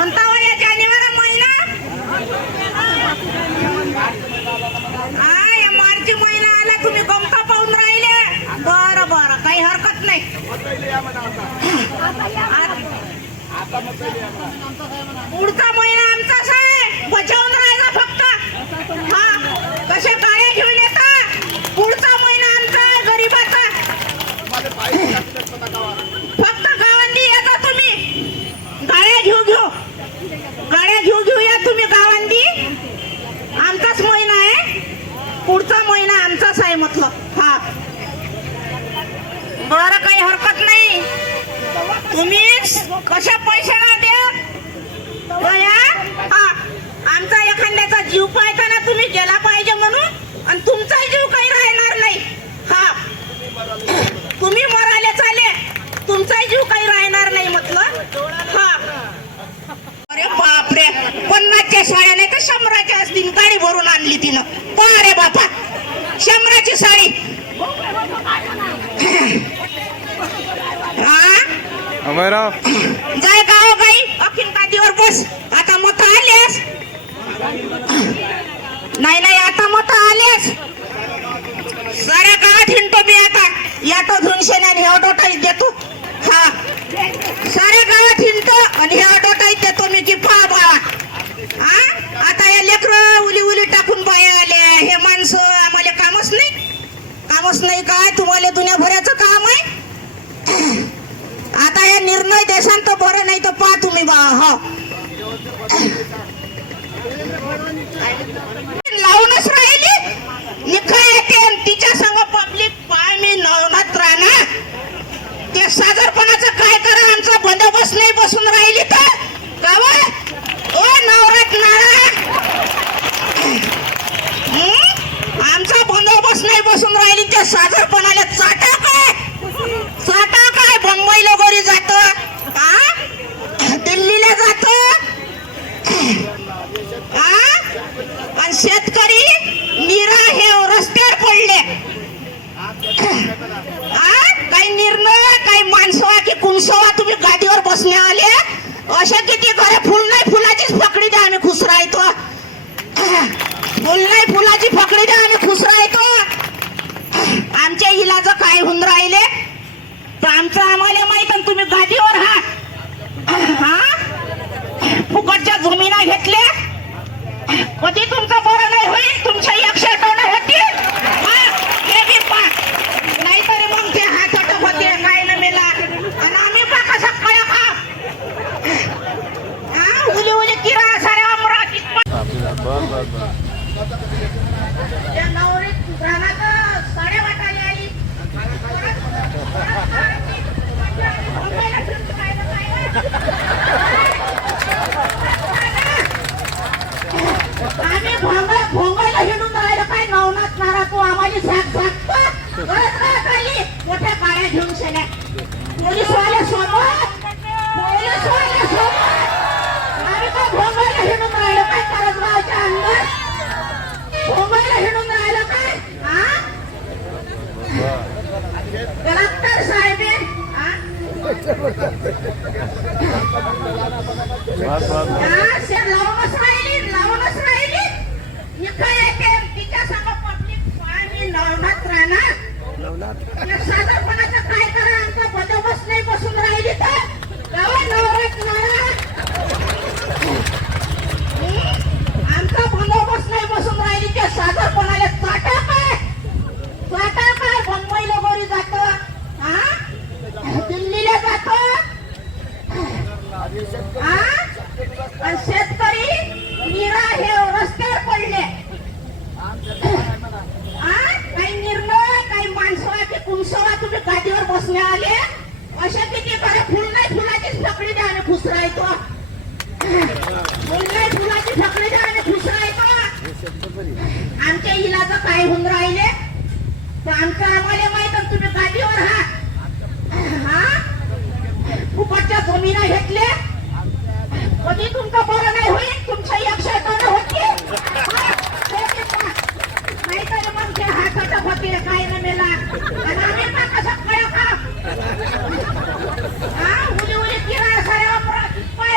कोणता वय जानेवारी महिना? हा मार्च महिना आला तुम्ही गमता पाहून राहिले. बरं बरं काही हरकत नाही. पुढचा महिना आमचाच आहे बचावून राहायचा फक्त हा कसे गाड्या घेऊन येता पुढचा महिना आमचा आहे, गरीबाचा फक्त गावांनी येता तुम्ही गाड्या घेऊ घेऊ गाड्या घेऊ घेऊ या तुम्ही गावांनी आमचाच महिना आहे पुढचा महिना आमचाच आहे म्हटलं हा बर काही हरकत नाही. तुम्ही कशा पैशाला द्या हा? आमचा एखाद्याचा जीव पाहता ना तुम्ही गेला पाहिजे म्हणून आणि तुमचा जीव काही राहणार नाही. हा. तुम्ही मराले चाले तुमचाही जीव काही राहणार नाही म्हटलं. हा. अरे बापरे. पन्नासच्या साड्या नाही तर शंभराच्या असतील. गाडी भरून आणली तिनं. पहा रे बापा. शंभराची साडी हा अमरराव. जय गाव बाई. अखिल गादीवर बस. आता मत आल्यास. नाही नाही आता मत आल्यास. साऱ्या गावात हिंडतो मी आता. याटो धुवून शेणाने ह्या ऑटोटाईज देतो. हा. साऱ्या गावात हिंडतो आणि ह्या ऑटोटाईज देतो मी की पहा बाळा हा आता या लेकर उली उली टाकून बाया आल्या. हे माणसं आम्हाला कामच नाही. कामच नाही काय? तुम्हाला दुनियाभराचं काम आहे? आता हे निर्णय देशान तर बरं नाही तर पहा तुम्ही बा हो. लावूनच राहिली. निखळ येते तिच्या संग पब्लिक पाय मी नवनात राहणार ते साधारपणाचं काय करा आमचा बंदोबस्त नाही बसून राहिली तर? गावा ओ नवरात नारा. आमचा बंदोबस्त नाही बसून राहिली त्या साधारपणाला चाटा काय चाटा काय बंबईला गोरी जात हा दिल्लीला जात हा आणि शेतकरी निरा हे रस्त्यावर पडले हा काही निर्णय काही माणसवा की कुणसवा तुम्ही गाडीवर बसणे आले? अशा किती घरे फुल नाही फुलाचीच पकडी द्या आम्ही खुश राहतो फुल नाही फुलाची पकडी द्या आम्ही खुश राहतो आमच्या इलाज काय होऊन राहिले? तर आमचं आम्हाला माहीत तुम्ही गादीवर हा. हा? फुकटच्या जमिना घेतल्या? कधी तुमचं बरं नाही होईल? तुमच्या यक्षात टन होतील हा, हे बी पा नाहीतरी मग ते हात अटक होते काय न मेला आणि आम्ही पा कसा कळ्या खा हा उली उली किरा साऱ्या अमरावतीत पण बर बर बर त्या नवरीत रानात साड्या वाटायला आली आम्ही भोंगा भोंगायला हिंडून राहिलं काय नवनाथ नारा तू आम्हाला झाक झाकतो गळत गळत आली मोठ्या काळ्या घेऊन शेल्या पोलीसवाल्या सोबत पोलीसवाल्या सोबत आम्ही काय भोंगायला हिंडून राहिलं काय करत अंदर भोंगायला हिंडून राहिलं काय हा कलेक्टर साहेबे हा? बस बस हा, शेर लावूनच राहिली लावूनच राहिली इथं येते तिच्या पब्लिक पाणी राहणार काय करा आमचा बंदोबस्त नाही बसून राहिली तर गावा नवरात नारा आमचा बंदोबस्त नाही बसून राहिली त्या साधारपणाला चाटा काय चाटा काय बंबईला गोरी जात हा दिल्लीला जात हा आणि शेतकरी निरा हे रस्त्यावर पडले. हा? काही निर्णय काही माणसवा की कुंसवा तुम्ही गादीवर बसले आले. अशा किती खरं फुल नाही फुलाचीच पकडी द्या आणि खुसरा येतो फुल नाही फुलाची पकडी द्या आणि खुसरा येतो आमच्या इलाज काय होऊन राहिले? तर आमचं आम्हाला माहीत आहे, तुम्ही गादीवर हा हा फुकटच्या जमिना घेतल्या. कधी तुमचं बरं नाही होईल तुमच्या एकशे टन होतील हा, ते बी पहा. नाहीतर मग ते हात होते काय न मेला आणि आम्ही का कसं कळलं का हा उली उली किरा साऱ्या अपराध पाय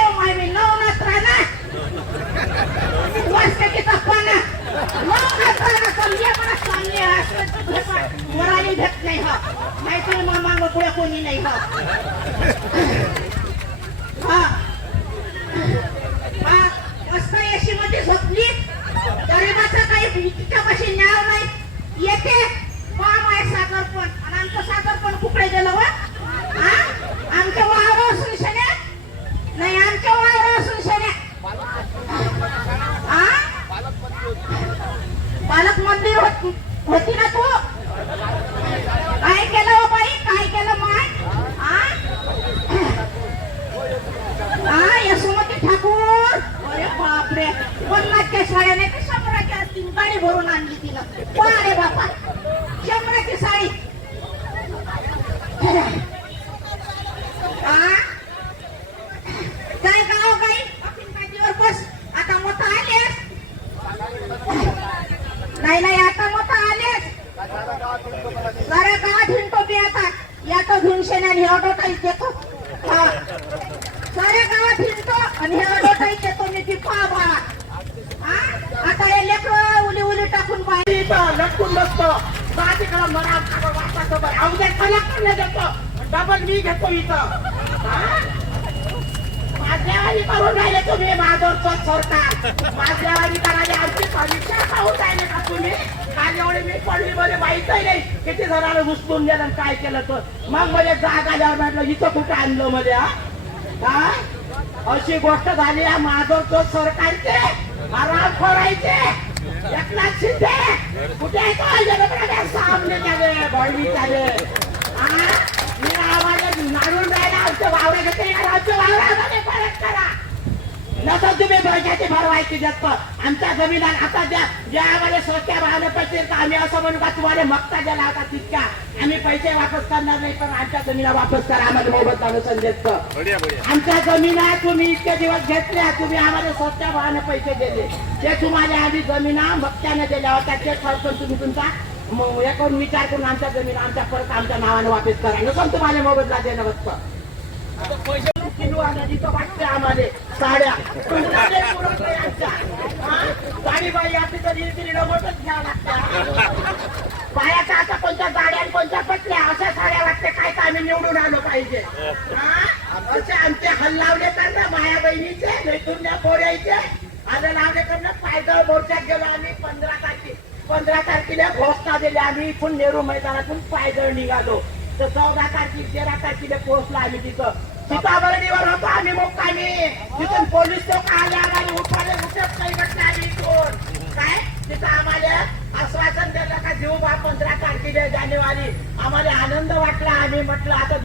नाही बा हा हा मस्त एसी मध्ये झोपली गरीबाचा काही तिच्यापाशी न्याय नाही येते काम आहे सागर पण आणि आमचं सागर पण कुकडे गेलं वा हा वावर असून शन्या नाही आमच्या वावर असून शन्या पालक मंदिर होती ना तू काय केलं हो बाई काय केलं माय हा हा यशोमती ठाकूर अरे बापरे पन्नासच्या साड्या नाही तर शंभराच्या असतील गाडी भरून आणली तिनं वा रे बापा शंभराची साडी हा काय गाव काही आपण पाठीवर बस आता मत आलेस नाही नाही आता मोठा आलेच साऱ्या गावात झुंटो मी आता. याचा झुंशेन आणि ऑटो काही देतो. हा. साऱ्या गावात हिंडतो आणि हे ऑटो काही देतो मी ती पा बा आता हे लेकर उली उली टाकून बाहेर इथं लटकून बसतो. तिकडं मला वाचायचं सोबत अवघ्या कलाकारला देतो. डबल मी घेतो इथं. माझ्यावाणी करून राहिले तुम्ही माधवचं सरकार माझ्यावाणी करायला आमची परीक्षा खाऊन राहिले का तुम्ही? काल एवढे मी पडली मध्ये माहितही नाही. किती जणांना घुसलून गेलं आणि काय केलं तर मग मध्ये जाग आल्यावर म्हटलं इथं कुठं आणलं मध्ये हा? अशी गोष्ट झाली या तो सरकारचे आराम करायचे एकनाथ शिंदे कुठे आहे तो? सामने त्याले बळी त्याले हा? मी आम्हाला नाडून राहिला आमच्या वावरा घेते आमच्या वावरामध्ये परत करा. नसं तुम्ही भरवायची आमच्या आता ज्या ज्या आम्हाला स्वतः भावने पैसे आम्ही असं म्हणू का तुम्हाला मक्ता गेला होता तितका. आम्ही पैसे वापस करणार नाही पण आमच्या जमिना वापस करा. आम्हाला मोबत आलं संदेश आमच्या जमिना तुम्ही इतके दिवस घेतल्या तुम्ही आम्हाला स्वतः भावाने पैसे दिले. ते तुम्हाला आधी जमिना मक्त्याने दिल्या होत्या ते खर्च तुम्ही तुमचा मग हे करून विचार करून आमच्या जमीन आमच्या परत आमच्या नावाने वापस करा. नसून तुम्हाला मोबदला देणं बसतं साड्या. तुमच्या बाई आपली बायाच्या आता कोणत्या गाड्या आणि कोणत्या पटल्या? अशा साड्या वाटते काय तर आम्ही निवडून आलो पाहिजे. असे आमचे हल्लावले करणं माया बहिणीचे भेटून पोऱ्याचे आता लावले करणं पायदळ मोर्चात गेलो आम्ही पंधरा तारखे पंधरा तारखेला घोषणा दिली आम्ही इथून नेहरू मैदानातून पायदळ निघालो. तर चौदा तारखे तेरा तारखेला पोहोचला आम्ही तिथं. सीताबर्डीवर होतो. आम्ही मुक्कामी तिथून पोलीस लोक आले आम्हाला उठवाले उठत नाही म्हटलं आम्ही इथून. काय? तिथं आम्हाला आश्वासन दिलं का जीव बा पंधरा तारखेला जानेवारी. आम्हाला आनंद वाटला आम्ही म्हटलं आता